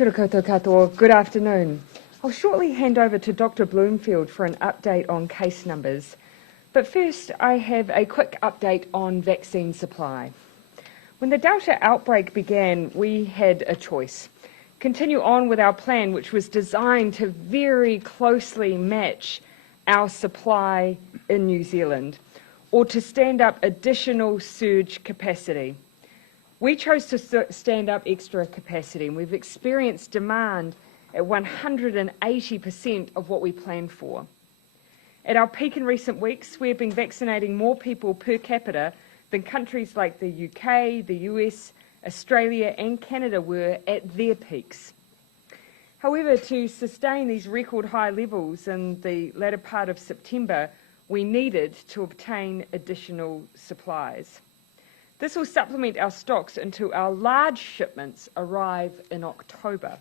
Kia ora koutou katoa. Good afternoon. I'll shortly hand over to Dr. Bloomfield for an update on case numbers. But first, I have a quick update on vaccine supply. When the Delta outbreak began, we had a choice. Continue on with our plan, which was designed to very closely match our supply in New Zealand, or to stand up additional surge capacity. We chose to stand up extra capacity, and we've experienced demand at 180% of what we planned for. At our peak in recent weeks, we have been vaccinating more people per capita than countries like the UK, the US, Australia and Canada were at their peaks. However, to sustain these record high levels in the latter part of September, we needed to obtain additional supplies. This will supplement our stocks until our large shipments arrive in October.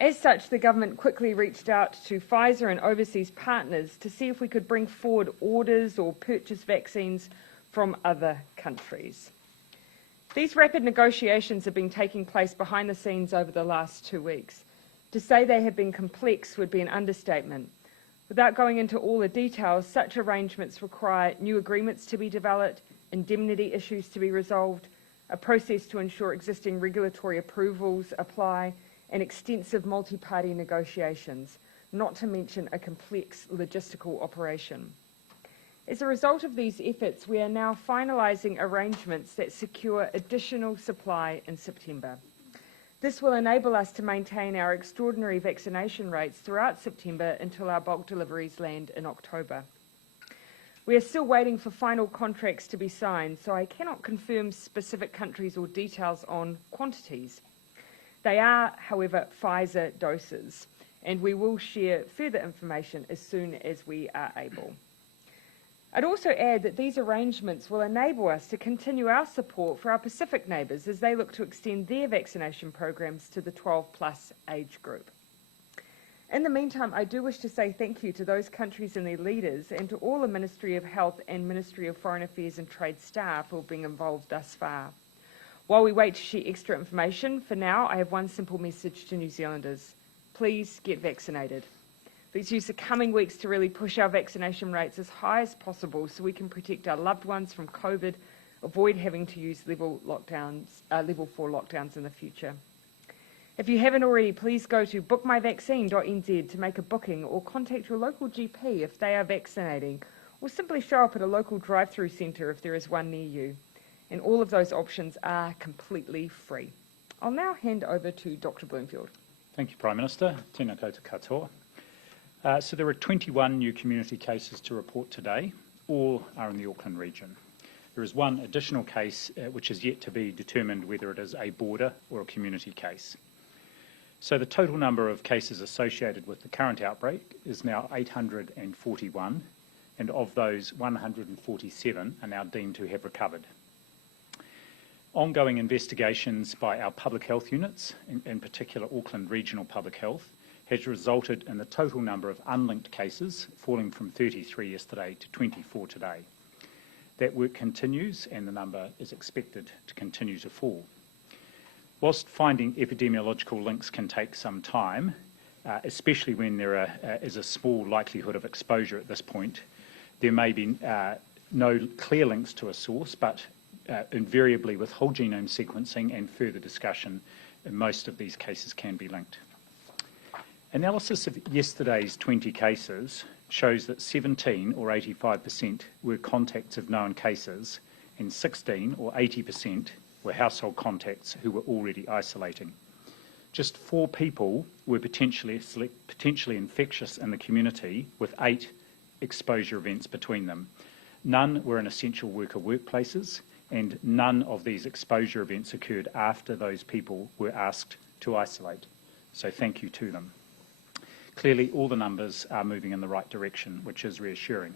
As such, the government quickly reached out to Pfizer and overseas partners to see if we could bring forward orders or purchase vaccines from other countries. These rapid negotiations have been taking place behind the scenes over the last 2 weeks. To say they have been complex would be an understatement. Without going into all the details, such arrangements require new agreements to be developed, indemnity issues to be resolved, a process to ensure existing regulatory approvals apply, and extensive multi-party negotiations, not to mention a complex logistical operation. As a result of these efforts, we are now finalising arrangements that secure additional supply in September. This will enable us to maintain our extraordinary vaccination rates throughout September until our bulk deliveries land in October. We are still waiting for final contracts to be signed, so I cannot confirm specific countries or details on quantities. They are, however, Pfizer doses, and we will share further information as soon as we are able. I'd also add that these arrangements will enable us to continue our support for our Pacific neighbours as they look to extend their vaccination programs to the 12+ age group. In the meantime, I do wish to say thank you to those countries and their leaders and to all the Ministry of Health and Ministry of Foreign Affairs and Trade staff who have been involved thus far. While we wait to share extra information, for now I have one simple message to New Zealanders. Please get vaccinated. Let's use the coming weeks to really push our vaccination rates as high as possible so we can protect our loved ones from COVID, avoid having to use level 4 lockdowns in the future. If you haven't already, please go to bookmyvaccine.nz to make a booking or contact your local GP if they are vaccinating, or simply show up at a local drive-through centre if there is one near you. And all of those options are completely free. I'll now hand over to Dr. Bloomfield. Thank you, Prime Minister. Tēnā koutou katoa. So there are 21 new community cases to report today. All are in the Auckland region. There is one additional case which is yet to be determined whether it is a border or a community case. So the total number of cases associated with the current outbreak is now 841, and of those, 147 are now deemed to have recovered. Ongoing investigations by our public health units, in particular Auckland Regional Public Health, has resulted in the total number of unlinked cases falling from 33 yesterday to 24 today. That work continues and the number is expected to continue to fall. Whilst finding epidemiological links can take some time, especially when there is a small likelihood of exposure at this point, there may be no clear links to a source, but invariably with whole genome sequencing and further discussion, most of these cases can be linked. Analysis of yesterday's 20 cases shows that 17 or 85% were contacts of known cases and 16 or 80% were household contacts who were already isolating. Just 4 people were potentially infectious in the community, with 8 exposure events between them. None were in essential worker workplaces, and none of these exposure events occurred after those people were asked to isolate. So thank you to them. Clearly, all the numbers are moving in the right direction, which is reassuring.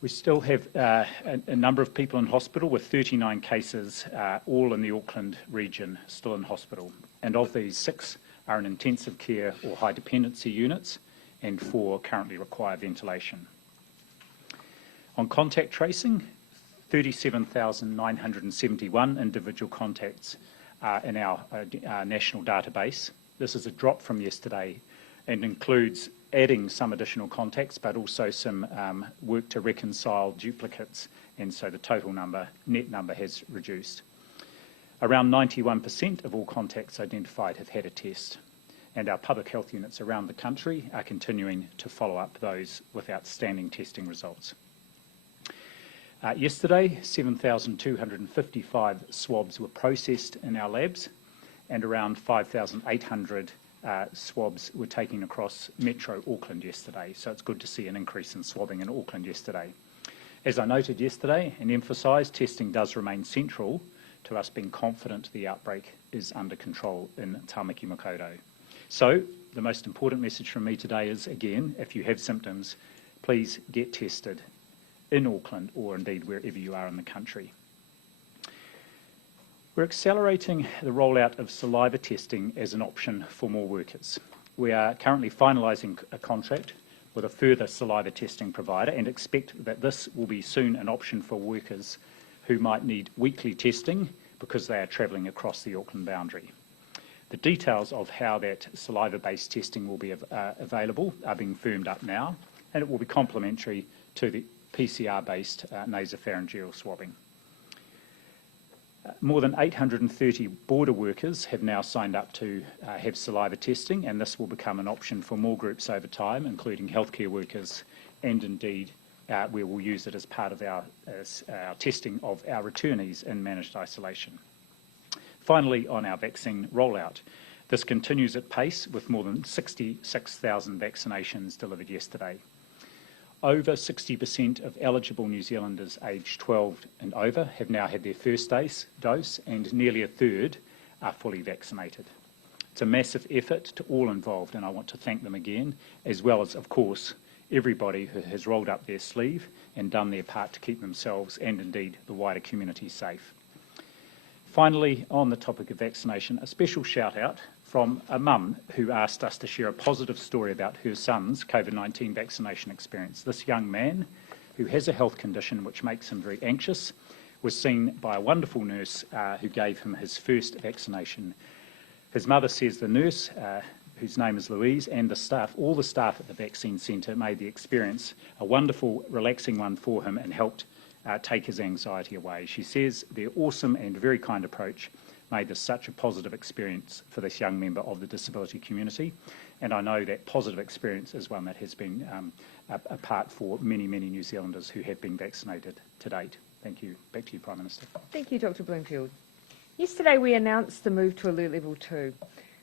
We still have a number of people in hospital, with 39 cases, all in the Auckland region, still in hospital. And of these, 6 are in intensive care or high dependency units, and 4 currently require ventilation. On contact tracing, 37,971 individual contacts in our national database. This is a drop from yesterday and includes adding some additional contacts, but also some work to reconcile duplicates, and so the total net number has reduced. Around 91% of all contacts identified have had a test, and our public health units around the country are continuing to follow up those with outstanding testing results. Yesterday, 7,255 swabs were processed in our labs, and around 5,800 swabs were taken across Metro Auckland yesterday. So it's good to see an increase in swabbing in Auckland yesterday. As I noted yesterday and emphasised, testing does remain central to us being confident the outbreak is under control in Tāmaki Makaurau. So the most important message from me today is, again, if you have symptoms, please get tested in Auckland or indeed wherever you are in the country. We're accelerating the rollout of saliva testing as an option for more workers. We are currently finalising a contract with a further saliva testing provider and expect that this will be soon an option for workers who might need weekly testing because they are travelling across the Auckland boundary. The details of how that saliva-based testing will be available are being firmed up now, and it will be complementary to the PCR-based nasopharyngeal swabbing. More than 830 border workers have now signed up to have saliva testing, and this will become an option for more groups over time, including healthcare workers, and indeed we will use it as part of our testing of our returnees in managed isolation. Finally, on our vaccine rollout, this continues at pace with more than 66,000 vaccinations delivered yesterday. Over 60% of eligible New Zealanders aged 12 and over have now had their first dose, and nearly a third are fully vaccinated. It's a massive effort to all involved, and I want to thank them again, as well as, of course, everybody who has rolled up their sleeve and done their part to keep themselves and indeed the wider community safe. Finally, on the topic of vaccination, a special shout out from a mum who asked us to share a positive story about her son's COVID-19 vaccination experience. This young man, who has a health condition which makes him very anxious, was seen by a wonderful nurse who gave him his first vaccination. His mother says the nurse, whose name is Louise, and the staff, all the staff at the vaccine centre, made the experience a wonderful, relaxing one for him and helped take his anxiety away. She says their awesome and very kind approach made this such a positive experience for this young member of the disability community, and I know that positive experience is one that has been a part for many, many New Zealanders who have been vaccinated to date. Thank you. Back to you, Prime Minister. Thank you, Dr. Bloomfield. Yesterday we announced the move to Alert Level 2.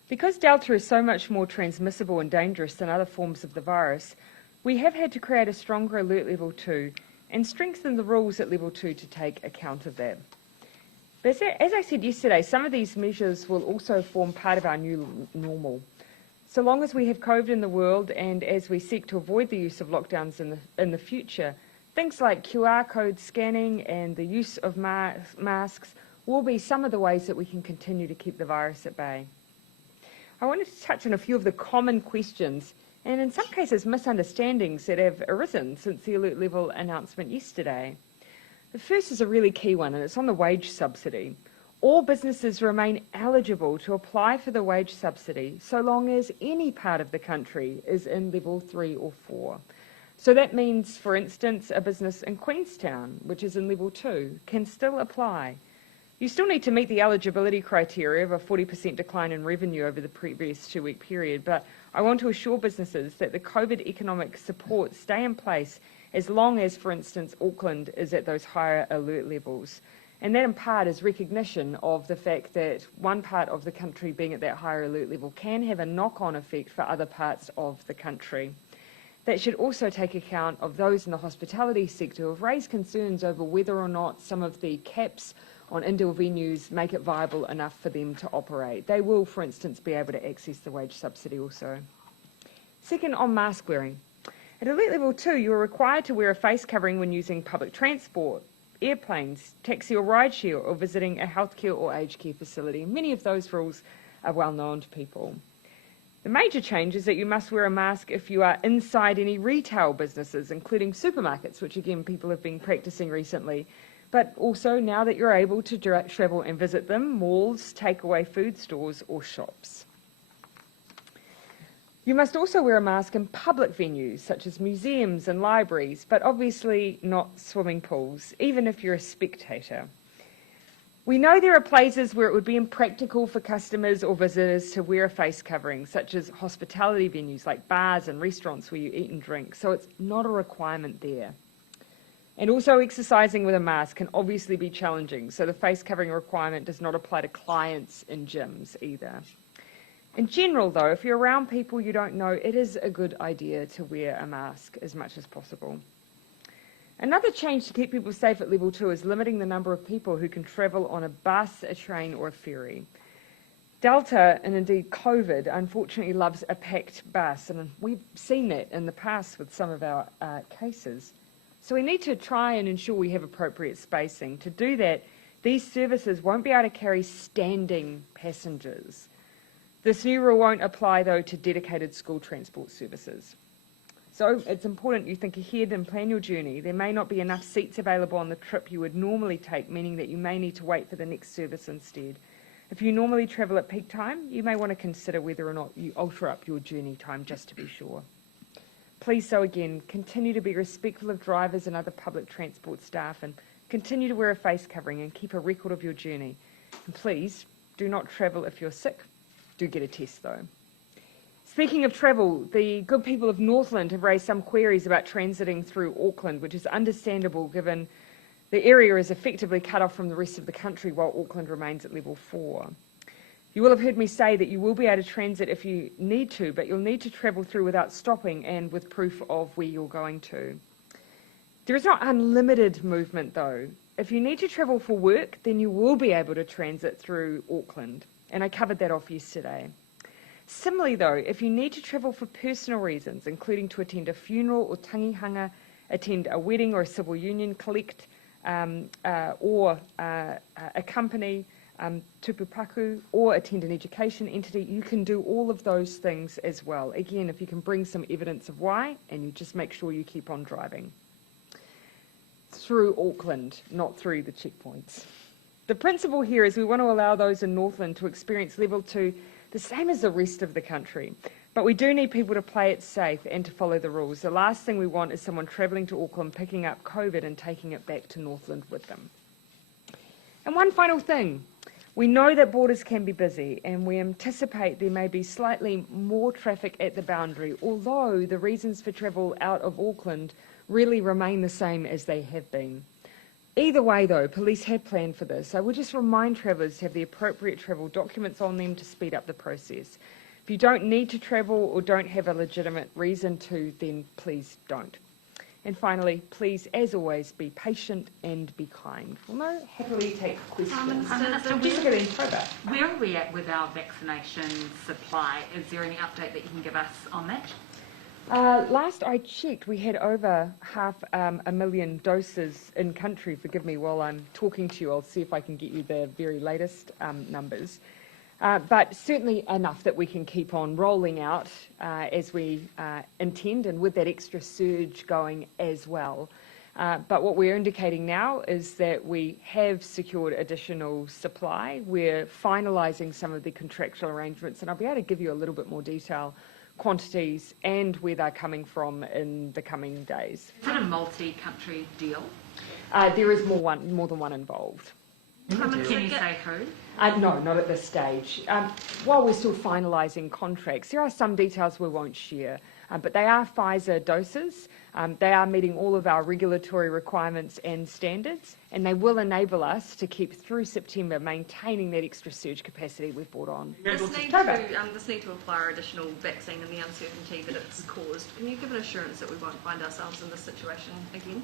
Because Delta is so much more transmissible and dangerous than other forms of the virus, we have had to create a stronger Alert Level 2 and strengthen the rules at Level 2 to take account of that. But as I said yesterday, some of these measures will also form part of our new normal. So long as we have COVID in the world and as we seek to avoid the use of lockdowns in the future, things like QR code scanning and the use of masks will be some of the ways that we can continue to keep the virus at bay. I wanted to touch on a few of the common questions and in some cases misunderstandings that have arisen since the alert level announcement yesterday. The first is a really key one, and it's on the wage subsidy. All businesses remain eligible to apply for the wage subsidy so long as any part of the country is in level 3 or 4. So that means, for instance, a business in Queenstown, which is in level 2, can still apply. You still need to meet the eligibility criteria of a 40% decline in revenue over the previous 2-week period, but I want to assure businesses that the COVID economic support stay in place as long as, for instance, Auckland is at those higher alert levels. And that in part is recognition of the fact that one part of the country being at that higher alert level can have a knock-on effect for other parts of the country. That should also take account of those in the hospitality sector who have raised concerns over whether or not some of the caps on indoor venues make it viable enough for them to operate. They will, for instance, be able to access the wage subsidy also. Second, on mask wearing. At alert level 2, you are required to wear a face covering when using public transport, airplanes, taxi or rideshare, or visiting a healthcare or aged care facility. Many of those rules are well known to people. The major change is that you must wear a mask if you are inside any retail businesses, including supermarkets, which again people have been practicing recently. but also now that you're able to travel and visit them, malls, takeaway food stores or shops. You must also wear a mask in public venues such as museums and libraries, but obviously not swimming pools, even if you're a spectator. We know there are places where it would be impractical for customers or visitors to wear a face covering, such as hospitality venues like bars and restaurants where you eat and drink, so it's not a requirement there. And also exercising with a mask can obviously be challenging, so the face covering requirement does not apply to clients in gyms either. In general, though, if you're around people you don't know, it is a good idea to wear a mask as much as possible. Another change to keep people safe at level 2 is limiting the number of people who can travel on a bus, a train or a ferry. Delta, and indeed COVID, unfortunately loves a packed bus, and we've seen that in the past with some of our cases. So we need to try and ensure we have appropriate spacing. To do that, these services won't be able to carry standing passengers. This new rule won't apply, though, to dedicated school transport services. So it's important you think ahead and plan your journey. There may not be enough seats available on the trip you would normally take, meaning that you may need to wait for the next service instead. If you normally travel at peak time, you may want to consider whether or not you alter up your journey time just to be sure. Please, so again, continue to be respectful of drivers and other public transport staff, and continue to wear a face covering and keep a record of your journey. And please, do not travel if you're sick. Do get a test, though. Speaking of travel, the good people of Northland have raised some queries about transiting through Auckland, which is understandable given the area is effectively cut off from the rest of the country while Auckland remains at level 4. You will have heard me say that you will be able to transit if you need to, but you'll need to travel through without stopping and with proof of where you're going to. There is not unlimited movement, though. If you need to travel for work, then you will be able to transit through Auckland, and I covered that off yesterday. Similarly, though, if you need to travel for personal reasons, including to attend a funeral or tangihanga, attend a wedding or a civil union, collect or accompany tupupaku, or attend an education entity, you can do all of those things as well. Again, if you can bring some evidence of why, and you just make sure you keep on driving. Through Auckland, not through the checkpoints. The principle here is we want to allow those in Northland to experience level 2 the same as the rest of the country. But we do need people to play it safe and to follow the rules. The last thing we want is someone travelling to Auckland, picking up COVID and taking it back to Northland with them. And one final thing. We know that borders can be busy, and we anticipate there may be slightly more traffic at the boundary, although the reasons for travel out of Auckland really remain the same as they have been. Either way, though, police have planned for this. I would just remind travellers to have the appropriate travel documents on them to speed up the process. If you don't need to travel or don't have a legitimate reason to, then please don't. And finally, please, as always, be patient and be kind. We'll now happily take questions. Jessica, then Toba. Where are we at with our vaccination supply? Is there any update that you can give us on that? Last I checked, we had over 500,000 doses in country. Forgive me while I'm talking to you. I'll see if I can get you the very latest numbers. But certainly enough that we can keep on rolling out as we intend, and with that extra surge going as well. But what we're indicating now is that we have secured additional supply. We're finalising some of the contractual arrangements, and I'll be able to give you a little bit more detail, quantities and where they're coming from in the coming days. Is it a multi-country deal? There is more than one involved. Can you say who? No, not at this stage. While we're still finalising contracts, there are some details we won't share, but they are Pfizer doses. They are meeting all of our regulatory requirements and standards, and they will enable us to keep through September maintaining that extra surge capacity we've brought on. This need to apply additional vaccine and the uncertainty that it's caused. Can you give an assurance that we won't find ourselves in this situation again?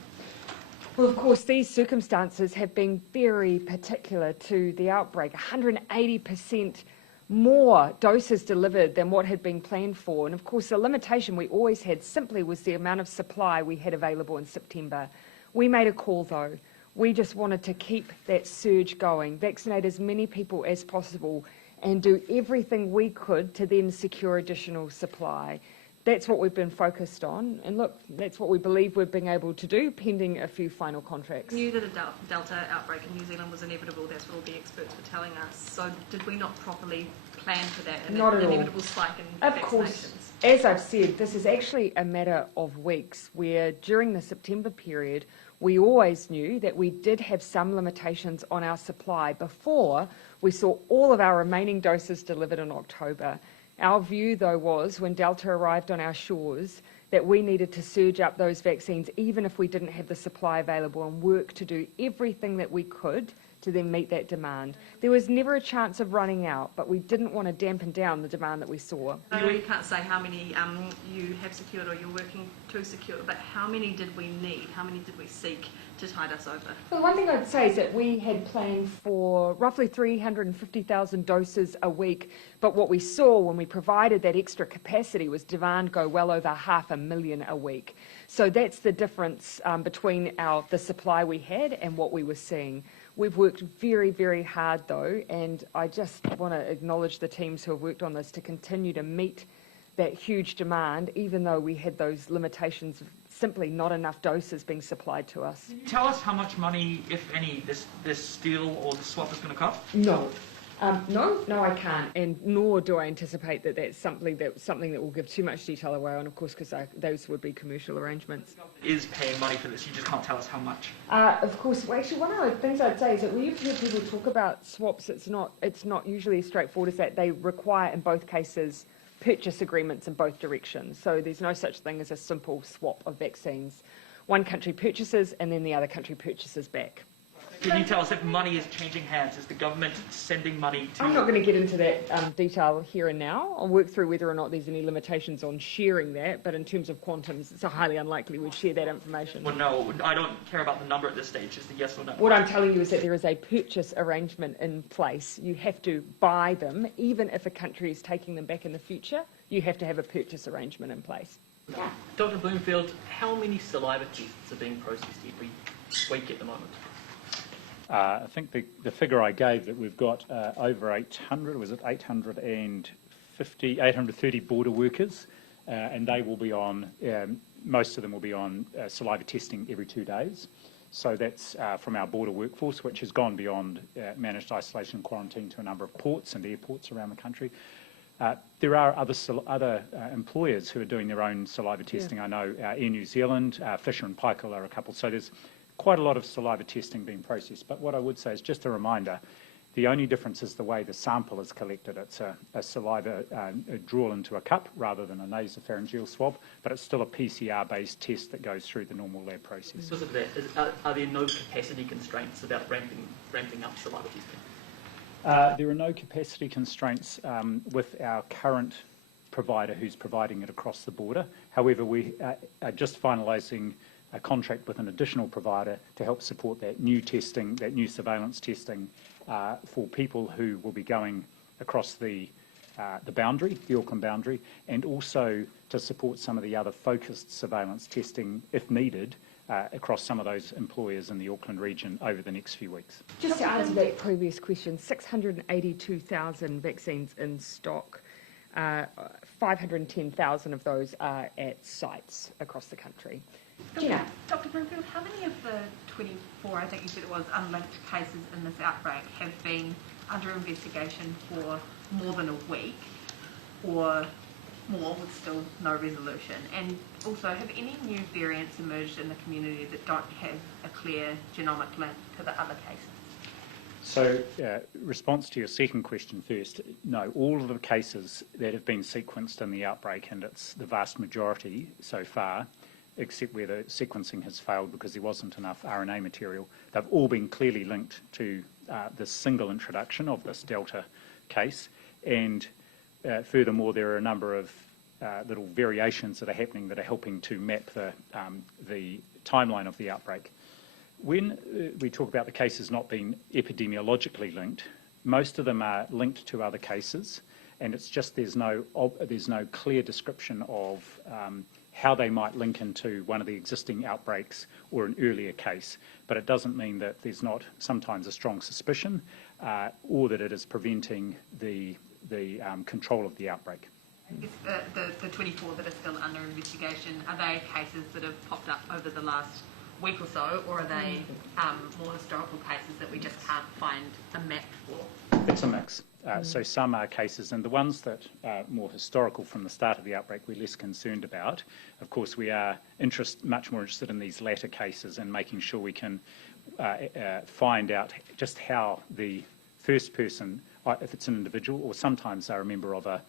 Well, of course, these circumstances have been very particular to the outbreak. 180% more doses delivered than what had been planned for. And of course, the limitation we always had simply was the amount of supply we had available in September. We made a call, though. We just wanted to keep that surge going, vaccinate as many people as possible, and do everything we could to then secure additional supply. that's what we've been focused on. And look, that's what we believe we're being able to do, pending a few final contracts. We knew that a Delta outbreak in New Zealand was inevitable. That's what all the experts were telling us. So did we not properly plan for that and Not an at all. inevitable spike in Of vaccinations? course, as I've said, this is actually a matter of weeks, where during the September period, we always knew that we did have some limitations on our supply before we saw all of our remaining doses delivered in October. Our view, though, was when Delta arrived on our shores that we needed to surge up those vaccines even if we didn't have the supply available, and work to do everything that we could to then meet that demand. There was never a chance of running out, but we didn't want to dampen down the demand that we saw. I know you can't say how many you have secured or you're working to secure, but how many did we need? How many did we seek to tide us over? Well, one thing I'd say is that we had planned for roughly 350,000 doses a week, but what we saw when we provided that extra capacity was demand go well over 500,000 a week. So that's the difference between the supply we had and what we were seeing. We've worked very, very hard, though, and I just want to acknowledge the teams who have worked on this to continue to meet that huge demand, even though we had those limitations of simply not enough doses being supplied to us. Can you tell us how much money, if any, this deal or the swap is going to cost? No. No, I can't, and nor do I anticipate that that's something that will give too much detail away on, of course, because those would be commercial arrangements. Is paying money for this? You just can't tell us how much. Of course, well, actually, one of the things I'd say is that when you hear people talk about swaps, it's not usually as straightforward as that. They require, in both cases, purchase agreements in both directions. So there's no such thing as a simple swap of vaccines. One country purchases, and then the other country purchases back. Can you tell us if money is changing hands? Is the government sending money to... I'm not going to get into that detail here and now. I'll work through whether or not there's any limitations on sharing that, but in terms of quantums, it's highly unlikely we'd share that information. Well, no, I don't care about the number at this stage, just a yes or no. What I'm telling you is that there is a purchase arrangement in place. You have to buy them, even if a country is taking them back in the future, you have to have a purchase arrangement in place. Yeah. Dr. Bloomfield, how many saliva tests are being processed every week at the moment? I think the figure I gave that we've got over 800, was it 830 border workers, and they will be on, most of them will be on saliva testing every 2 days. So that's from our border workforce, which has gone beyond managed isolation and quarantine to a number of ports and airports around the country. There are other employers who are doing their own saliva testing. Yeah. I know Air New Zealand, Fisher and Paykel are a couple. So there's quite a lot of saliva testing being processed. But what I would say is just a reminder, the only difference is the way the sample is collected. It's a saliva drawn into a cup rather than a nasopharyngeal swab, but it's still a PCR-based test that goes through the normal lab process. Because of that, are there no capacity constraints about ramping up saliva testing? There are no capacity constraints with our current provider who's providing it across the border. However, we are just finalising a contract with an additional provider to help support that new testing, that new surveillance testing for people who will be going across the boundary, the Auckland boundary, and also to support some of the other focused surveillance testing, if needed, across some of those employers in the Auckland region over the next few weeks. Just to answer that previous question, 682,000 vaccines in stock. 510,000 of those are at sites across the country. Gina. Dr. Bloomfield, how many of the 24, I think you said it was, unlinked cases in this outbreak have been under investigation for more than a week, or more with still no resolution? And also, have any new variants emerged in the community that don't have a clear genomic link to the other cases? So, response to your second question first, no, all of the cases that have been sequenced in the outbreak, and it's the vast majority so far, except where the sequencing has failed because there wasn't enough RNA material, they've all been clearly linked to the single introduction of this Delta case. And furthermore, there are a number of little variations that are happening that are helping to map the timeline of the outbreak. When we talk about the cases not being epidemiologically linked, most of them are linked to other cases, and it's just there's no clear description of how they might link into one of the existing outbreaks or an earlier case. But it doesn't mean that there's not sometimes a strong suspicion or that it is preventing the control of the outbreak. I guess the 24 that are still under investigation, are they cases that have popped up over the last week or so, or are they more historical cases that we just can't find a map for? It's a mix. So some are cases, and the ones that are more historical from the start of the outbreak we're less concerned about. Of course, we are much more interested in these latter cases and making sure we can find out just how the first person, if it's an individual, or sometimes they're a member of a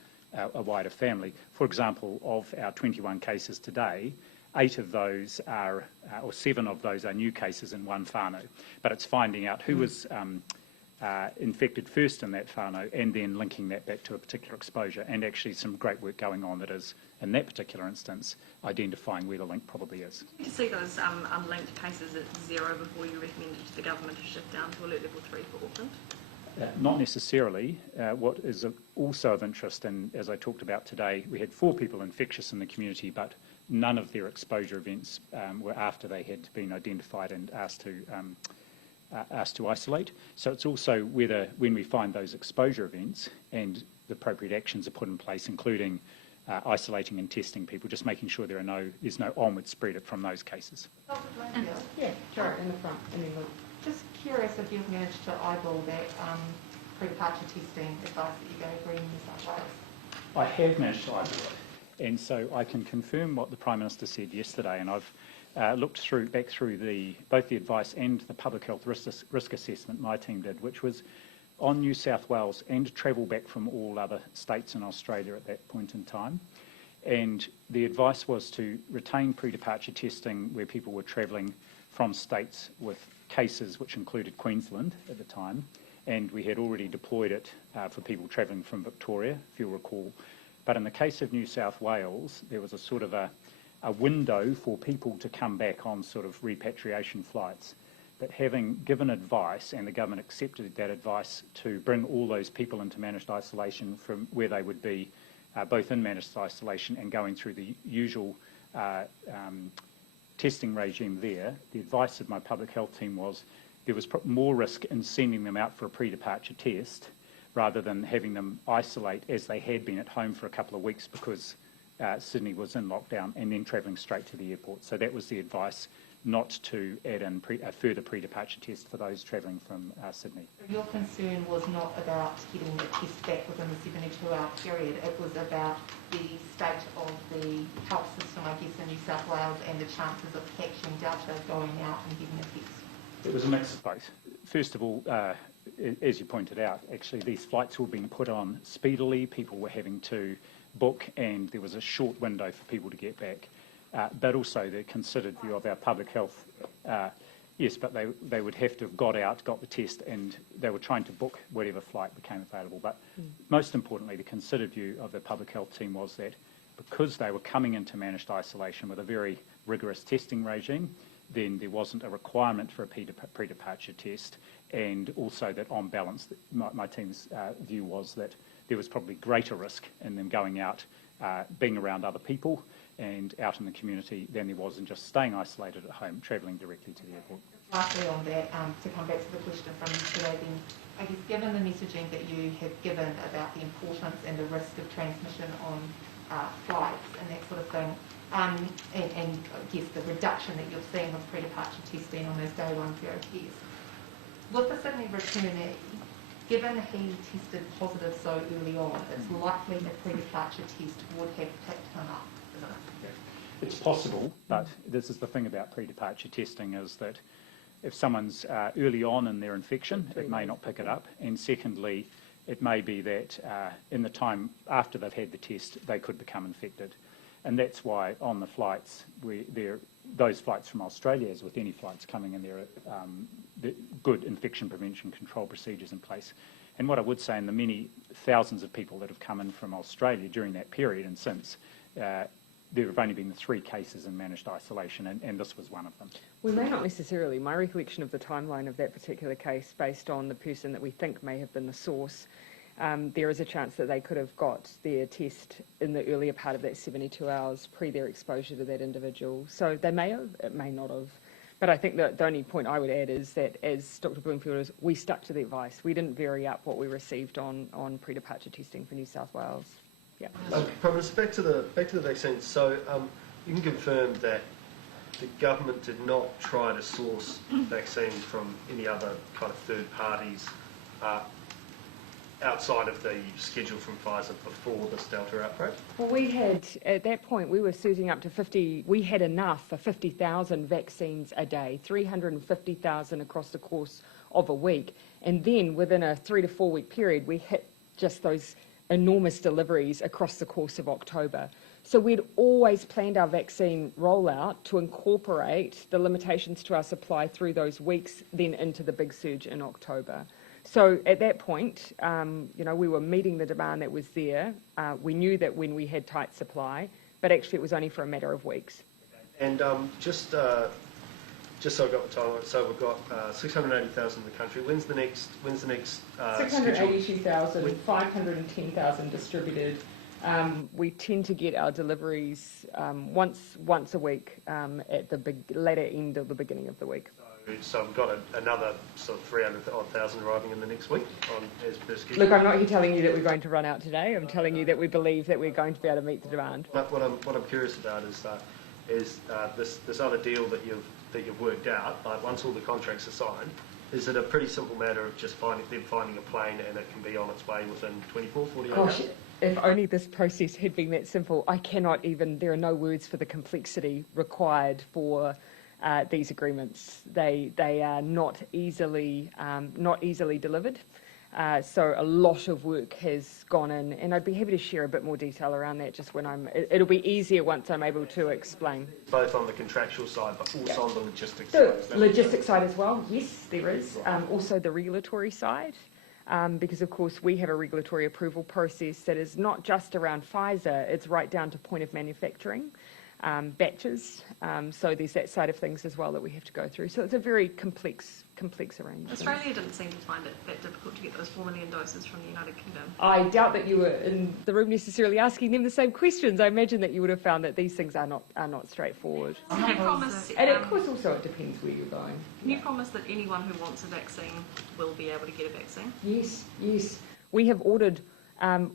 wider family. For example, of our 21 cases today, 8 of those are, or 7 of those are new cases in one whānau. But it's finding out who was infected first in that whānau and then linking that back to a particular exposure, and actually some great work going on that is, in that particular instance, identifying where the link probably is. To see those unlinked cases at 0 before you recommended to the government to shift down to alert level 3 for Auckland? Not necessarily. What is also of interest, and as I talked about today, we had 4 people infectious in the community, but none of their exposure events were after they had been identified and asked to isolate. So it's also whether, when we find those exposure events and the appropriate actions are put in place, including isolating and testing people, just making sure there's no onward spread from those cases. Dr. Bloomfield? Yeah, sure, in the front. And then we'll... Just curious if you've managed to eyeball that pre-departure testing advice that you're going to bring in New South Wales. I have managed to eyeball it, and so I can confirm what the Prime Minister said yesterday, and I've looked back through both the advice and the public health risk assessment my team did, which was on New South Wales and travel back from all other states in Australia at that point in time. And the advice was to retain pre-departure testing where people were travelling from states with cases which included Queensland at the time, and we had already deployed it for people travelling from Victoria, if you'll recall. But in the case of New South Wales, there was a sort of a window for people to come back on sort of repatriation flights. But having given advice, and the government accepted that advice, to bring all those people into managed isolation from where they would be both in managed isolation and going through the usual testing regime there, the advice of my public health team was there was more risk in sending them out for a pre-departure test rather than having them isolate as they had been at home for a couple of weeks because Sydney was in lockdown and then travelling straight to the airport. So that was the advice, not to add in a further pre-departure test for those travelling from Sydney. Your concern was not about getting the test back within the 72-hour period. It was about the state of the health system, I guess, in New South Wales and the chances of catching Delta going out and getting a test. It was a mix of both. First of all, as you pointed out, actually these flights were being put on speedily. People were having to book, and there was a short window for people to get back. But also the considered view of our public health, yes, but they would have to have got the test, and they were trying to book whatever flight became available. But most importantly, the considered view of the public health team was that because they were coming into managed isolation with a very rigorous testing regime, then there wasn't a requirement for a pre-departure test, and also that on balance, my team's view was that there was probably greater risk in them going out, being around other people and out in the community than there was in just staying isolated at home, travelling directly to the airport. Lastly on that, to come back to the question from yesterday then, I guess given the messaging that you have given about the importance and the risk of transmission on flights and that sort of thing, and I guess the reduction that you're seeing with pre-departure testing on those day 1 zero tests, with the Sydney returnee, given he tested positive so early on, it's likely a pre-departure test would have picked him up, isn't it? It's possible, but this is the thing about pre-departure testing, is that if someone's early on in their infection, it may not pick it up. And secondly, it may be that in the time after they've had the test, they could become infected. And that's why on the flights, those flights from Australia, as with any flights coming in, there are good infection prevention control procedures in place. And what I would say, in the many thousands of people that have come in from Australia during that period and since, there have only been 3 cases in managed isolation, and this was one of them. We may not necessarily. My recollection of the timeline of that particular case, based on the person that we think may have been the source, there is a chance that they could have got their test in the earlier part of that 72 hours pre their exposure to that individual. So they may have, it may not have. But I think that the only point I would add is that, as Dr. Bloomfield is, we stuck to the advice. We didn't vary up what we received on pre-departure testing for New South Wales. Yeah. Prime Minister, back to the vaccines. So you can confirm that the government did not try to source vaccine from any other kind of third parties outside of the schedule from Pfizer before this Delta outbreak? Well, we had, at that point, we were surging up to 50, we had enough for 50,000 vaccines a day, 350,000 across the course of a week. And then within a 3 to 4 week period, we hit just those enormous deliveries across the course of October. So we'd always planned our vaccine rollout to incorporate the limitations to our supply through those weeks, then into the big surge in October. So at that point, we were meeting the demand that was there. We knew that when we had tight supply, but actually it was only for a matter of weeks. And just so I've got the time, so we've got 680,000 in the country. When's the next 682,000, 510,000 distributed. We tend to get our deliveries once a week at the latter end of the beginning of the week. So we've got another sort of 300,000 arriving in the next week as per schedule. Look, I'm not here telling you that we're going to run out today. I'm telling you that we believe that we're going to be able to meet the demand. What I'm curious about is this other deal that you've worked out. Like once all the contracts are signed, is it a pretty simple matter of just finding a plane and it can be on its way within 24, 48 hours? If only this process had been that simple. There are no words for the complexity required for these agreements. They are not easily delivered. So a lot of work has gone in, and I'd be happy to share a bit more detail around that just when it'll be easier once I'm able to explain. Both on the contractual side, but also on the logistics side. The logistics side as well, yes, there is. Also the regulatory side. Because, of course, we have a regulatory approval process that is not just around Pfizer, it's right down to point of manufacturing, batches. So there's that side of things as well that we have to go through. So it's a very complex arrangement. Australia didn't seem to find it that difficult to get those 4 million doses from the United Kingdom. I doubt that you were in the room necessarily asking them the same questions. I imagine that you would have found that these things are not straightforward. Can you promise, and of course also it depends where you're going. Can you promise that anyone who wants a vaccine will be able to get a vaccine? Yes. We have ordered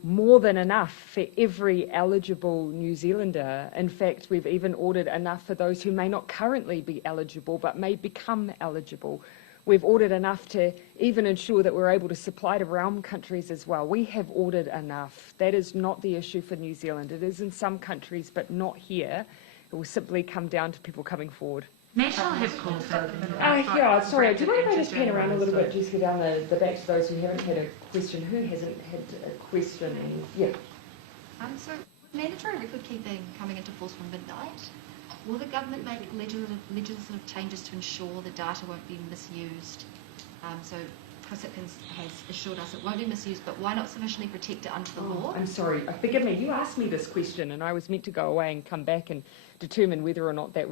more than enough for every eligible New Zealander. In fact, we've even ordered enough for those who may not currently be eligible but may become eligible. We've ordered enough to even ensure that we're able to supply to realm countries as well. We have ordered enough. That is not the issue for New Zealand. It is in some countries, but not here. It will simply come down to people coming forward. National have called for... Sorry, do you mind if I just pan around a little bit, Jessica, down the back to those who haven't had a question? Who hasn't had a question? So, with mandatory record keeping coming into force from midnight, will the government make legislative changes to ensure the data won't be misused? So Chris Hipkins has assured us it won't be misused, but why not sufficiently protect it under the law? I'm sorry, forgive me, you asked me this question and I was meant to go away and come back and determine whether or not that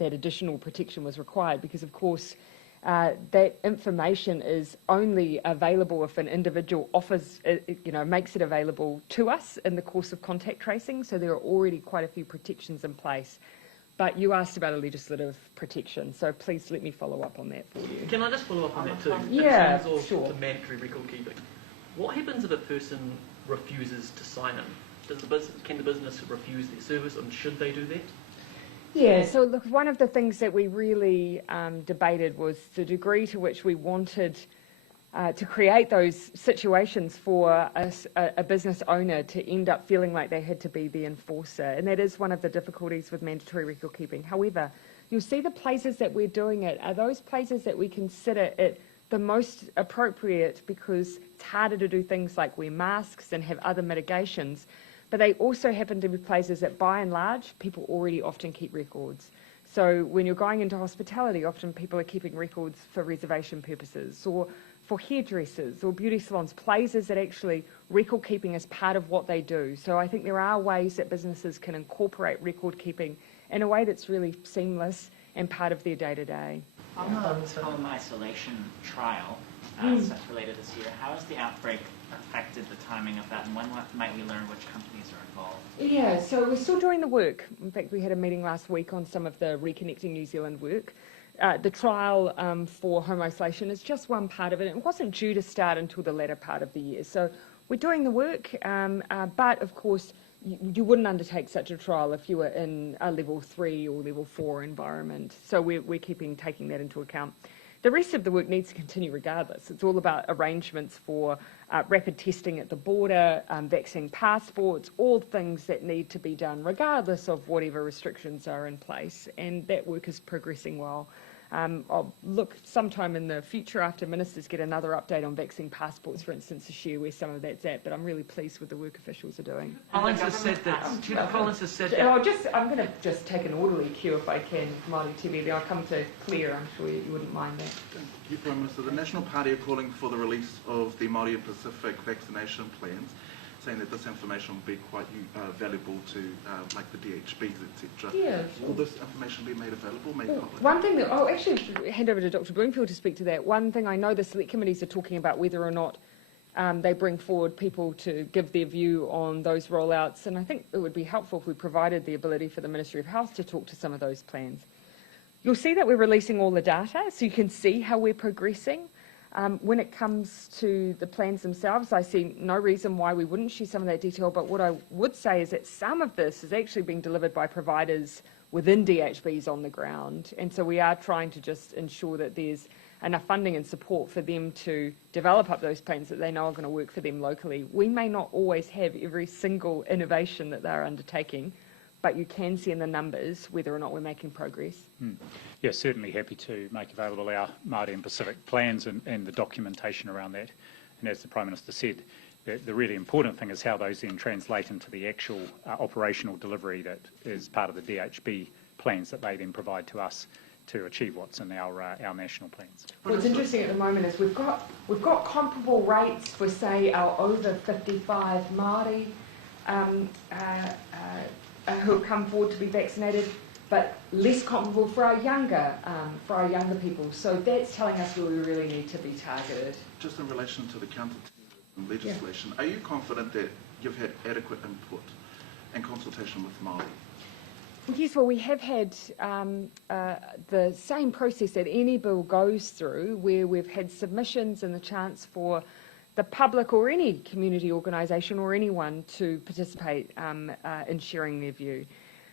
additional protection was required, because of course that information is only available if an individual offers, makes it available to us in the course of contact tracing. So there are already quite a few protections in place. But you asked about a legislative protection, so please let me follow up on that for you. Can I just follow up on that too? Yeah, in terms of sure. the mandatory record keeping, what happens if a person refuses to sign in? Can the business refuse their service, and should they do that? Yeah, so look, one of the things that we really debated was the degree to which we wanted to create those situations for a business owner to end up feeling like they had to be the enforcer. And that is one of the difficulties with mandatory record keeping. However, you'll see the places that we're doing it are those places that we consider it the most appropriate, because it's harder to do things like wear masks and have other mitigations. But they also happen to be places that, by and large, people already often keep records. So when you're going into hospitality, often people are keeping records for reservation purposes, or for hairdressers or beauty salons, places that actually record keeping is part of what they do. So I think there are ways that businesses can incorporate record keeping in a way that's really seamless and part of their day-to-day. On the home isolation trial that's related this year, how has the outbreak affected the timing of that, and when might we learn which companies are involved? Yeah, so we're still doing the work. In fact, we had a meeting last week on some of the Reconnecting New Zealand work. The trial for home isolation is just one part of it. It wasn't due to start until the latter part of the year. So we're doing the work, but of course you wouldn't undertake such a trial if you were in a level 3 or level 4 environment. So we're taking that into account. The rest of the work needs to continue regardless. It's all about arrangements for rapid testing at the border, vaccine passports, all things that need to be done regardless of whatever restrictions are in place, and that work is progressing well. I'll look sometime in the future after ministers get another update on vaccine passports, for instance, to share where some of that's at, but I'm really pleased with the work officials are doing. Collins has said that. Collins has said that. I'm going to just take an orderly cue if I can, Māori TV, then I'll come to Claire, I'm sure you wouldn't mind that. Thank you, Prime Minister. The National Party are calling for the release of the Māori and Pacific vaccination plans, saying that this information will be quite valuable to like the DHBs, etc. Yeah, sure. Will this information be made available, made public? One thing that, actually hand over to Dr. Bloomfield to speak to that. One thing I know the select committees are talking about whether or not they bring forward people to give their view on those rollouts, and I think it would be helpful if we provided the ability for the Ministry of Health to talk to some of those plans. You'll see that we're releasing all the data, so you can see how we're progressing. When it comes to the plans themselves, I see no reason why we wouldn't share some of that detail, but what I would say is that some of this is actually being delivered by providers within DHBs on the ground, and so we are trying to just ensure that there's enough funding and support for them to develop up those plans that they know are going to work for them locally. We may not always have every single innovation that they're undertaking, but you can see in the numbers whether or not we're making progress. Yeah, certainly happy to make available our Māori and Pacific plans and the documentation around that. And as the Prime Minister said, the really important thing is how those then translate into the actual operational delivery that is part of the DHB plans that they then provide to us to achieve what's in our national plans. What's interesting at the moment is we've got comparable rates for, say, our over 55 Māori who have come forward to be vaccinated, but less comparable for our younger people. So that's telling us where we really need to be targeted. Just in relation to the counter-terrorism legislation, are you confident that you've had adequate input and consultation with Māori? Yes, well, we have had the same process that any bill goes through, where we've had submissions and the chance for the public or any community organisation or anyone to participate in sharing their view.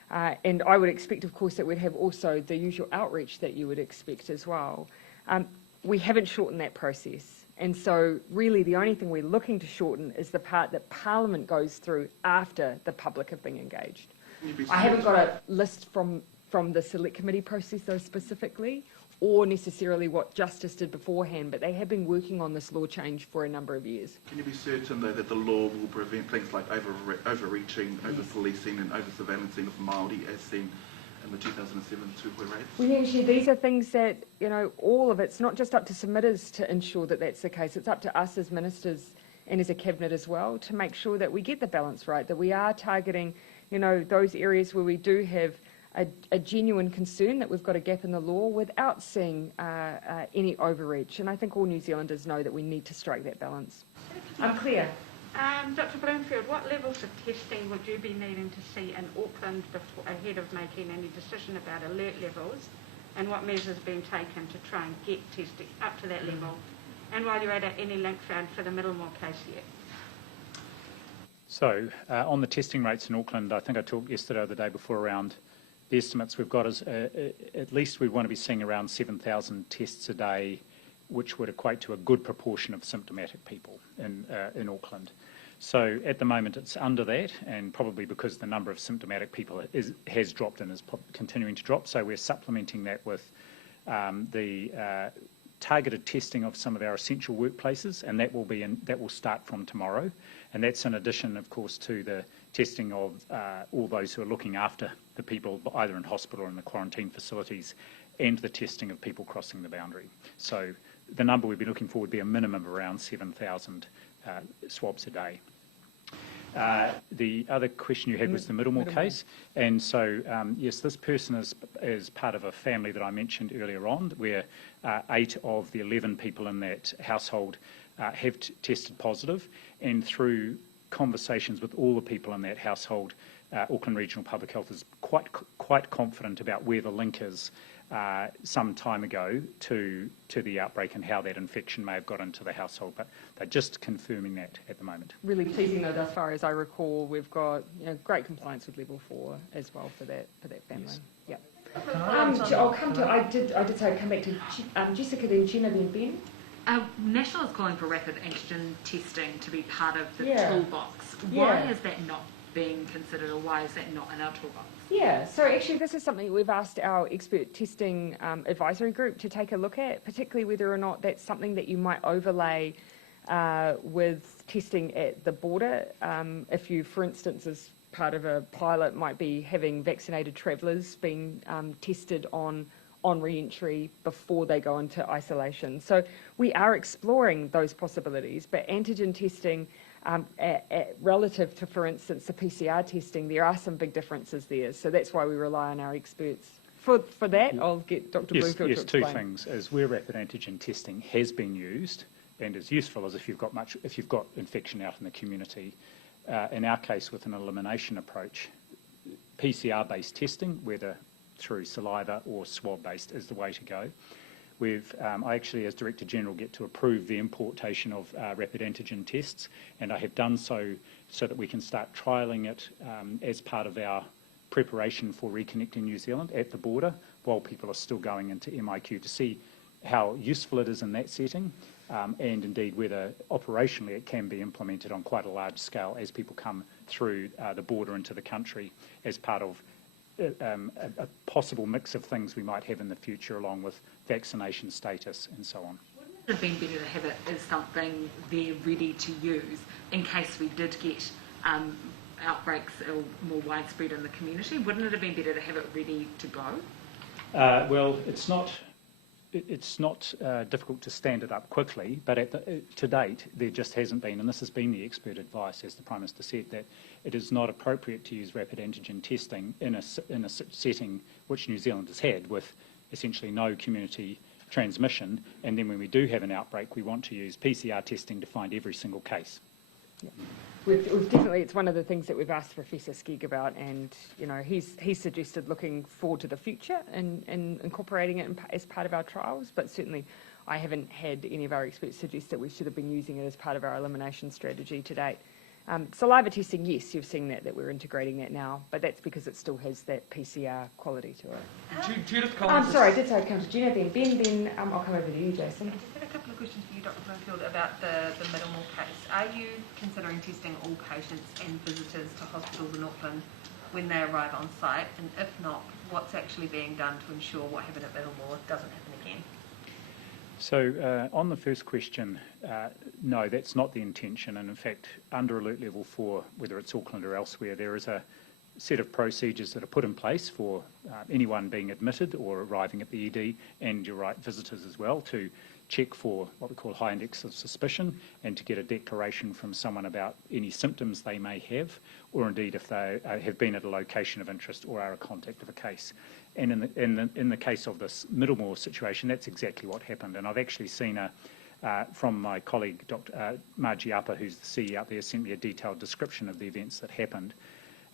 And I would expect, of course, that we'd have also the usual outreach that you would expect as well. We haven't shortened that process. And so really the only thing we're looking to shorten is the part that Parliament goes through after the public have been engaged. I haven't got a list from the Select Committee process, though, specifically, or necessarily what Justice did beforehand, but they have been working on this law change for a number of years. Can you be certain, though, that the law will prevent things like overreaching, over-policing and over-surveillancing of Māori as seen in the 2007 Tūhoe raids? Well, actually, these are things that, all of it's not just up to submitters to ensure that that's the case. It's up to us as ministers and as a cabinet as well to make sure that we get the balance right, that we are targeting, those areas where we do have a genuine concern that we've got a gap in the law without seeing any overreach. And I think all New Zealanders know that we need to strike that balance. I'm clear. Dr. Bloomfield, what levels of testing would you be needing to see in Auckland ahead of making any decision about alert levels, and what measures are being taken to try and get testing up to that level? And while you're at it, any link found for the Middlemore case yet? So on the testing rates in Auckland, I think I talked yesterday or the day before around the estimates we've got is at least we want to be seeing around 7,000 tests a day, which would equate to a good proportion of symptomatic people in Auckland. So at the moment it's under that, and probably because the number of symptomatic people has dropped and is continuing to drop. So we're supplementing that with the targeted testing of some of our essential workplaces, and that will start from tomorrow. And that's in addition, of course, to the testing of all those who are looking after the people either in hospital or in the quarantine facilities, and the testing of people crossing the boundary. So the number we'd be looking for would be a minimum of around 7,000 swabs a day. The other question you had was the Middlemore case. And so, yes, this person is part of a family that I mentioned earlier on, where 8 of the 11 people in that household have tested positive. And through conversations with all the people in that household, Auckland Regional Public Health is quite confident about where the link is some time ago to the outbreak and how that infection may have got into the household, but they're just confirming that at the moment. Really pleasing though, as far as I recall, we've got great compliance with level 4 as well for that family. Yes. Yeah. I'll come to. I did say I'd come back to Jessica, then Jenna, then Ben. National is calling for rapid antigen testing to be part of the Yeah. toolbox. Yeah. Why is that not being considered, or why is that not in our toolbox? Yeah, so actually this is something we've asked our expert testing advisory group to take a look at, particularly whether or not that's something that you might overlay with testing at the border. If you, for instance, as part of a pilot, might be having vaccinated travellers being tested on re-entry before they go into isolation. So we are exploring those possibilities, but antigen testing relative to, for instance, the PCR testing, there are some big differences there. So that's why we rely on our experts. For that, I'll get Dr. Bloomfield to explain. Yes, two things. Is where rapid antigen testing has been used and is useful as if you've got infection out in the community. In our case, with an elimination approach, PCR-based testing, whether through saliva or swab-based, is the way to go. I actually, as Director General, get to approve the importation of rapid antigen tests, and I have done so that we can start trialling it as part of our preparation for reconnecting New Zealand at the border while people are still going into MIQ, to see how useful it is in that setting, and indeed whether operationally it can be implemented on quite a large scale as people come through the border into the country as part of a possible mix of things we might have in the future, along with vaccination status and so on. Wouldn't it have been better to have it as something there ready to use in case we did get outbreaks or more widespread in the community? Wouldn't it have been better to have it ready to go? Well, it's not difficult to stand it up quickly, but to date there just hasn't been, and this has been the expert advice, as the Prime Minister said, that it is not appropriate to use rapid antigen testing in a setting which New Zealand has had, with essentially no community transmission, and then when we do have an outbreak we want to use PCR testing to find every single case. Yeah. We've definitely, it's one of the things that we've asked Professor Skegg about, and he's suggested looking forward to the future and incorporating it as part of our trials, but certainly I haven't had any of our experts suggest that we should have been using it as part of our elimination strategy to date. Saliva testing, yes, you've seen that we're integrating that now, but that's because it still has that PCR quality to it. Judith I'm sorry, I did say I'd come to Gina, then Ben, then I'll come over to you, Jason. I just had a couple of questions for you, Dr. Bloomfield, about the Middlemore case. Are you considering testing all patients and visitors to hospitals in Auckland when they arrive on site? And if not, what's actually being done to ensure what happened at Middlemore doesn't happen again? So on the first question, no, that's not the intention, and in fact under Alert Level 4, whether it's Auckland or elsewhere, there is a set of procedures that are put in place for anyone being admitted or arriving at the ED, and you're right, visitors as well, to check for what we call high index of suspicion and to get a declaration from someone about any symptoms they may have, or indeed if they have been at a location of interest or are a contact of a case. And in the case of this Middlemore situation, that's exactly what happened. And I've actually seen from my colleague, Dr. Margie Upper, who's the CEO out there, sent me a detailed description of the events that happened.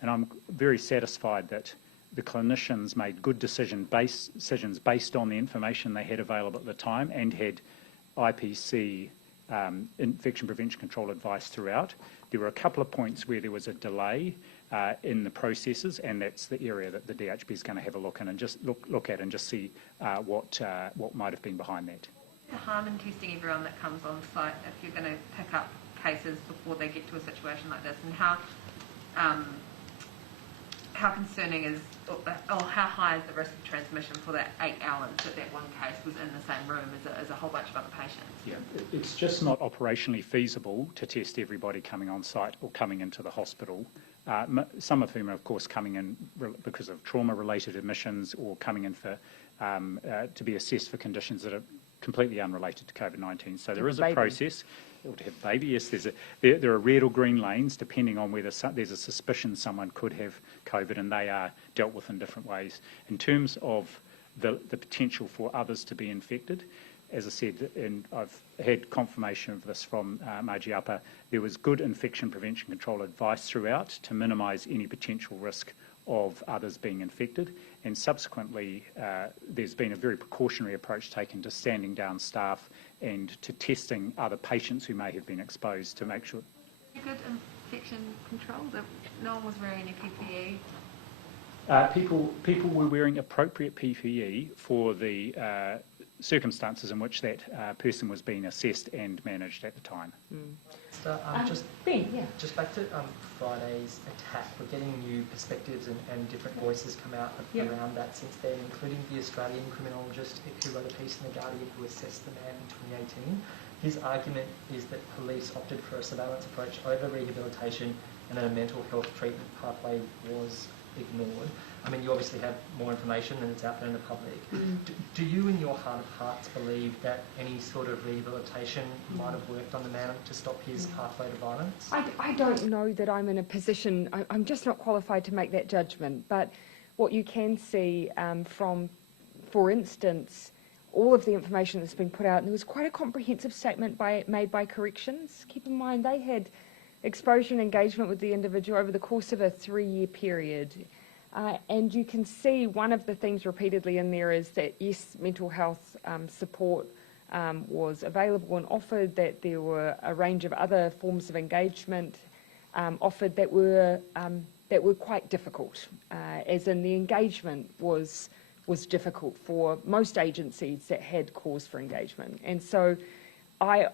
And I'm very satisfied that the clinicians made good decisions based on the information they had available at the time and had IPC infection prevention control advice throughout. There were a couple of points where there was a delay in the processes, and that's the area that the DHB is going to have a look in and just look at and just see what might have been behind that. The harm in testing everyone that comes on site if you're going to pick up cases before they get to a situation like this, and how concerning is, or how high is the risk of transmission for that 8 hours that one case was in the same room as a whole bunch of other patients? Yeah, it's just not operationally feasible to test everybody coming on site or coming into the hospital. Some of whom are, of course, coming in because of trauma-related admissions or coming in for to be assessed for conditions that are completely unrelated to COVID-19. So there is a process. Or to have baby, yes. There are red or green lanes depending on whether there's a suspicion someone could have COVID, and they are dealt with in different ways. In terms of the potential for others to be infected, as I said, and I've had confirmation of this from Margiapa, there was good infection prevention control advice throughout to minimise any potential risk of others being infected, and subsequently there's been a very precautionary approach taken to standing down staff and to testing other patients who may have been exposed to make sure. Good infection control, that no one was wearing any PPE? People were wearing appropriate PPE for the circumstances in which that person was being assessed and managed at the time. So, Ben, yeah. just back to Friday's attack, we're getting new perspectives and different voices come out around that since then, including the Australian criminologist who wrote a piece in The Guardian who assessed the man in 2018. His argument is that police opted for a surveillance approach over rehabilitation and that a mental health treatment pathway was ignored. I mean, you obviously have more information than it's out there in the public. Do you, in your heart of hearts, believe that any sort of rehabilitation might have worked on the man to stop his pathway to violence? I don't know that I'm in a position, I'm just not qualified to make that judgment, but what you can see from, for instance, all of the information that's been put out, and there was quite a comprehensive statement made by corrections. Keep in mind, they had exposure and engagement with the individual over the course of a 3-year period. And you can see one of the things repeatedly in there is that, yes, mental health support was available and offered, that there were a range of other forms of engagement offered that were quite difficult, as in the engagement was difficult for most agencies that had cause for engagement. And so I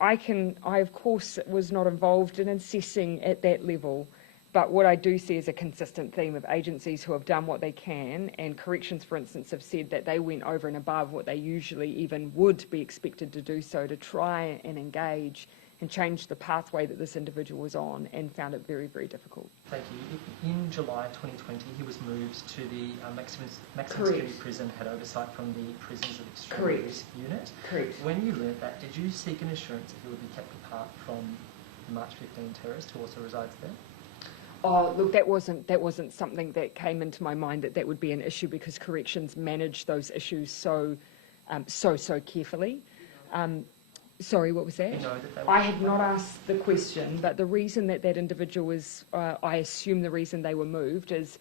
of course was not involved in assessing at that level, but what I do see is a consistent theme of agencies who have done what they can, and corrections, for instance, have said that they went over and above what they usually even would be expected to do so to try and engage and change the pathway that this individual was on, and found it very, very difficult. Thank you. In July 2020, he was moved to the maximum security prison, had oversight from the Prisons of Extreme Risk Unit. Correct. When you learnt that, did you seek an assurance that he would be kept apart from the March 15 terrorist who also resides there? Oh, look, that wasn't something that came into my mind that would be an issue, because corrections manage those issues so carefully. Sorry, what was that? I had not asked the question, but the reason that individual was, I assume the reason they were moved is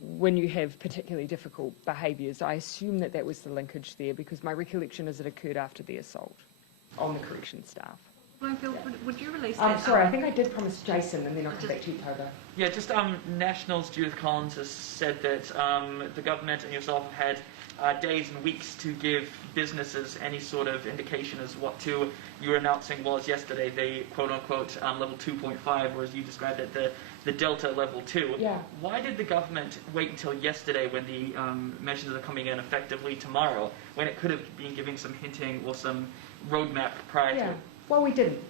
when you have particularly difficult behaviours. I assume that was the linkage there, because my recollection is it occurred after the assault on the correction staff. Bloomfield, would you release that? Sorry, I think I did promise Jason, and then I'll come back to you, Toba. Yeah, just National's Judith Collins has said that the government and yourself have had days and weeks to give businesses any sort of indication as what you were announcing was yesterday the quote-unquote level 2.5, or as you described it, the Delta level 2. Yeah. Why did the government wait until yesterday, when the measures are coming in effectively tomorrow, when it could have been giving some hinting or some roadmap prior to? Well, we didn't.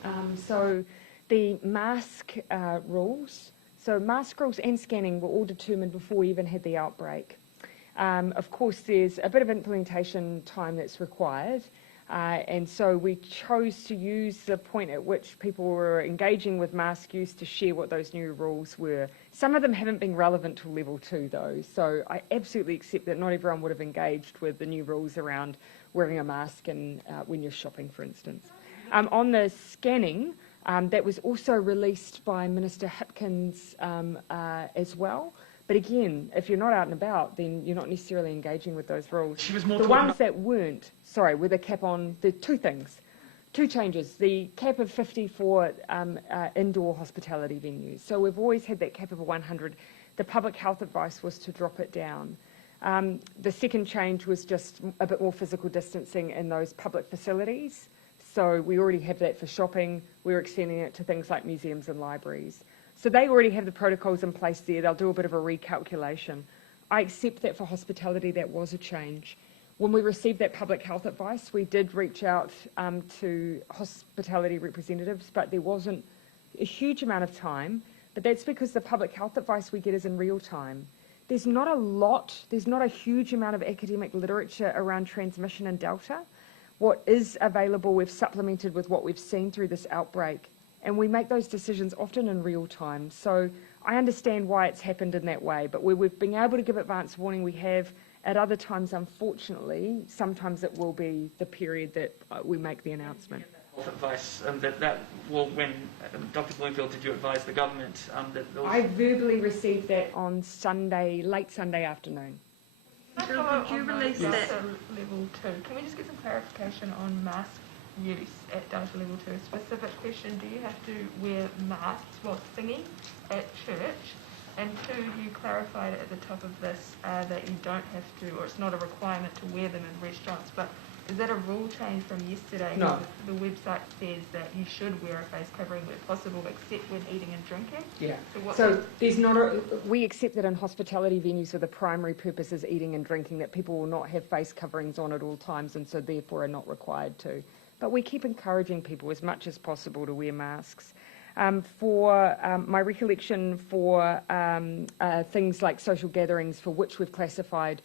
So the mask rules and scanning were all determined before we even had the outbreak. Of course, there's a bit of implementation time that's required, and so we chose to use the point at which people were engaging with mask use to share what those new rules were. Some of them haven't been relevant till level 2, though, so I absolutely accept that not everyone would have engaged with the new rules around wearing a mask and when you're shopping, for instance. On the scanning, that was also released by Minister Hipkins as well. But again, if you're not out and about, then you're not necessarily engaging with those rules. The ones that weren't, with a cap on, the two changes. The cap of 50 for indoor hospitality venues. So we've always had that cap of 100. The public health advice was to drop it down. The second change was just a bit more physical distancing in those public facilities. So we already have that for shopping. We're extending it to things like museums and libraries. So they already have the protocols in place there. They'll do a bit of a recalculation. I accept that for hospitality that was a change. When we received that public health advice, we did reach out to hospitality representatives, but there wasn't a huge amount of time. But that's because the public health advice we get is in real time. There's not a huge amount of academic literature around transmission and Delta. What is available, we've supplemented with what we've seen through this outbreak, and we make those decisions often in real time. So I understand why it's happened in that way, but where we've been able to give advance warning, we have, At other times, unfortunately, sometimes it will be the period that we make the announcement. Health advice when Dr. Bloomfield, did you advise the government that those... I verbally received that on Sunday, late Sunday afternoon. Could you release that? Level 2. Can we just get some clarification on mask use at data level 2? Specific question, do you have to wear masks while singing at church? And 2, you clarified at the top of this that you don't have to, or it's not a requirement to wear them in restaurants, but is that a rule change from yesterday? No. The website says that you should wear a face covering where possible, except when eating and drinking. Yeah. So there's not a... We accept that in hospitality venues where the primary purpose is eating and drinking, that people will not have face coverings on at all times, and so therefore are not required to. But we keep encouraging people as much as possible to wear masks. My recollection for things like social gatherings for which we've classified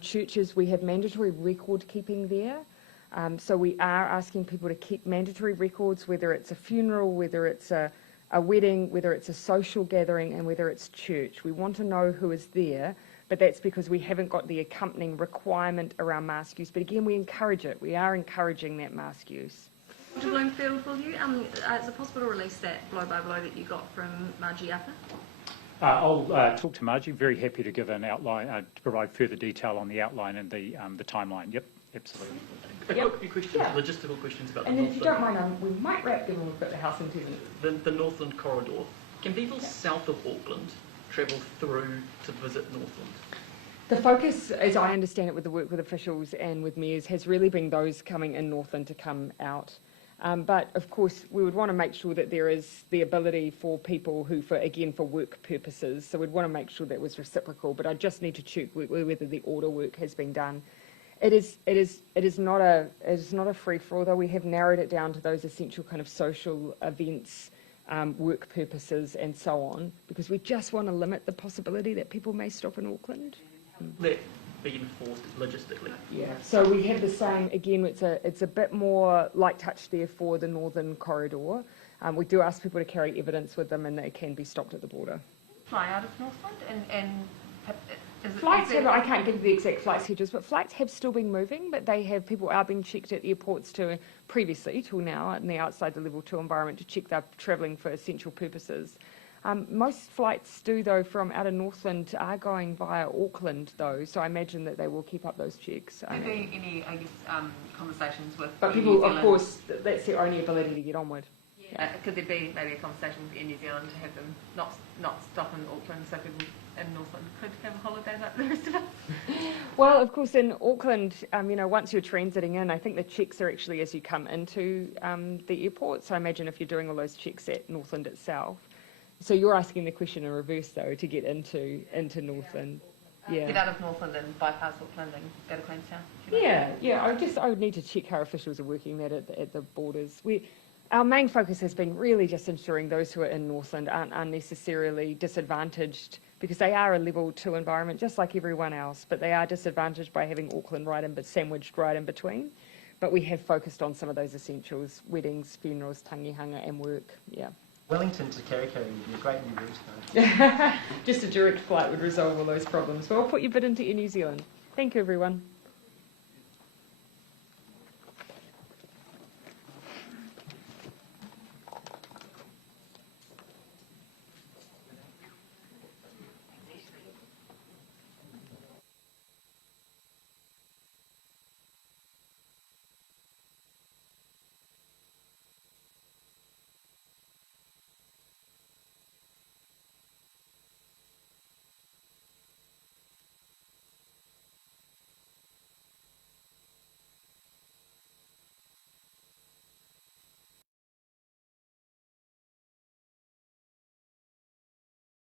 churches, we have mandatory record keeping there. So we are asking people to keep mandatory records, whether it's a funeral, whether it's a wedding, whether it's a social gathering, and whether it's church. We want to know who is there, but that's because we haven't got the accompanying requirement around mask use. But again, we encourage it. We are encouraging that mask use. Dr. Bloomfield, will you, is it possible to release that blow-by-blow that you got from Margie Upper? I'll talk to Margie. Very happy to give an outline, to provide further detail on the outline and the timeline. Yep, absolutely. A quick few questions, logistical questions about the And Northland. if you don't mind, we might wrap given we've got the House in 2 minutes. The Northland corridor. Can people south of Auckland travel through to visit Northland? The focus, as I understand it with the work with officials and with mayors, has really been those coming in Northland to come out. But of course, we would want to make sure that there is the ability for people who, for work purposes. So we'd want to make sure that was reciprocal. But I just need to check whether the order work has been done. It is not a free for all, though. We have narrowed it down to those essential kind of social events, work purposes, and so on, because we just want to limit the possibility that people may stop in Auckland. That be enforced logistically. Yeah, so we have the same, again, it's a bit more light touch there for the Northern Corridor. We do ask people to carry evidence with them, and they can be stopped at the border. Fly out of Northland and flights have, I can't give the exact flight schedules, but flights have still been moving, but people are being checked at airports previously till now, and they're outside the level 2 environment to check they're travelling for essential purposes. Most flights though, from out of Northland are going via Auckland, though, so I imagine that they will keep up those checks. Have there been any, conversations with But people, of course, that's their only ability to get onward. Yeah. Could there be maybe a conversation with Air New Zealand to have them not stop in Auckland so people in Northland could have a holiday like the rest of us? Well, of course, in Auckland, once you're transiting in, I think the checks are actually as you come into the airport, so I imagine if you're doing all those checks at Northland itself. So you're asking the question in reverse, though, to get into Northland. Yeah. Get out of Northland and bypass Auckland and go to Queenstown. I would need to check how officials are working that at the borders. Our main focus has been really just ensuring those who are in Northland aren't unnecessarily disadvantaged, because they are a level 2 environment, just like everyone else, but they are disadvantaged by having Auckland sandwiched right in between. But we have focused on some of those essentials: weddings, funerals, tangihanga, and work. Yeah. Wellington to Kerikeri would be a great new route, though. Just a direct flight would resolve all those problems. Well, I'll put your bid into Air New Zealand. Thank you, everyone.